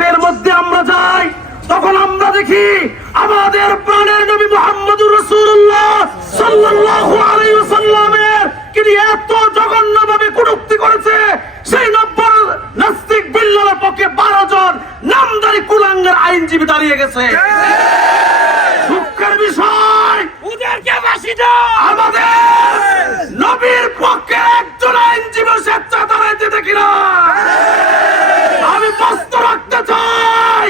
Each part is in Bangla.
মাঠের মধ্যে আমরা যাই, তখন আমরা দেখি আমাদের প্রাণের নবী মুহাম্মদুর রাসূলুল্লাহ সাল্লাল্লাহু আলাইহি ওয়াসাল্লামের তিনি এত জঘন্যভাবে কটূক্তি করেছে, সেই নব্বর নাস্তিক বিল্লালের পক্ষে 12 জন নামদারি কুলাঙ্গার আইনজীবী দাঁড়িয়ে গেছে। দুঃখের বিষয়, ওদেরকে ফাঁসি দাও। আমাদের নবীর পক্ষে একজন আইনজীবী স্বেচ্ছা দাঁড়াইতে দেখি না। আমি প্রশ্ন রাখতে চাই,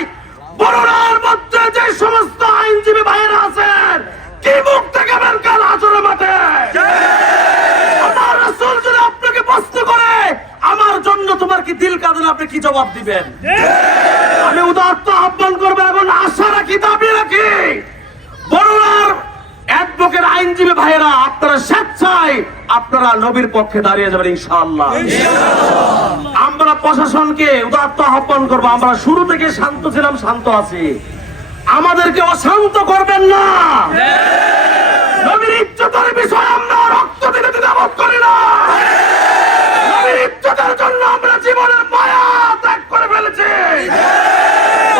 বরুণার মধ্যে যে সমস্ত আইনজীবী ভাইয়েরা আছেন, কি মুখ থেকে বের কাল আসরে মাঠে আমার রাসূল যদি আপনাকে প্রশ্ন করে, আমার জন্য তোমার কি দিল কাঁদে না, আপনি কি জবাব দিবেন? আমি উদাত্ত আহ্বান করবো এবং আশা রাখি, দাবি রাখি, বরুণার অ্যাডভোকেট আইনজীবী ভাইয়েরা আপনারা স্বেচ্ছায় আপনারা নবীর পক্ষে দাঁড়িয়ে যাবেন ইনশাআল্লাহ। আমরা প্রশাসনকে উদাত্ত আহ্বান করবো, আমরা শুরু থেকে শান্ত ছিলাম, শান্ত আছি, আমাদেরকে অশান্ত করবেন না। নবীর ইজ্জতের বিষয়ে আমরা রক্ত দিতে দ্বিধাবোধ করি না। নবীর ইজ্জতের জন্য আমরা জীবনের মায়া ত্যাগ করে ফেলেছি।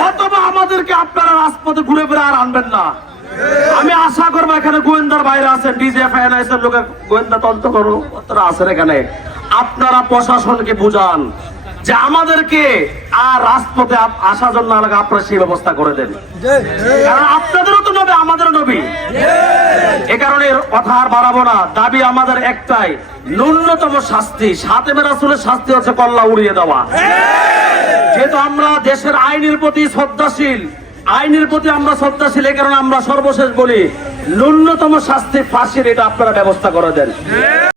অথবা আমাদেরকে আপনারা রাজপথে ঘুরে ফিরে আর আনবেন না। আমি আশা করবো এখানে গোয়েন্দার বাইরে আছেন, ডিজিএফআইএনআইএস এর লোকের গোয়েন্দা তদন্ত করো, তারা আছেন এখানে, আপনারা প্রশাসনকে বুঝান যে আমাদেরকে আর রাজপথে আসার জন্য আপনারা সেই ব্যবস্থা করে দেন, কারণ আপনাদেরও তো নবী, আমাদেরও নবী। এ কারণে কথা আর বাড়াবো না, দাবি আমাদের একটাই, ন্যূনতম শাস্তি, সাতেমে রাসূলের শাস্তি হচ্ছে কল্লা উড়িয়ে দেওয়া। যেহেতু আমরা দেশের আইনের প্রতি শ্রদ্ধাশীল, আইনের প্রতি আমরা শ্রদ্ধাশীল, এই কারণে আমরা সর্বশেষ বলি ন্যূনতম শাস্তি ফাঁসির, এটা আপনারা ব্যবস্থা করে দেন।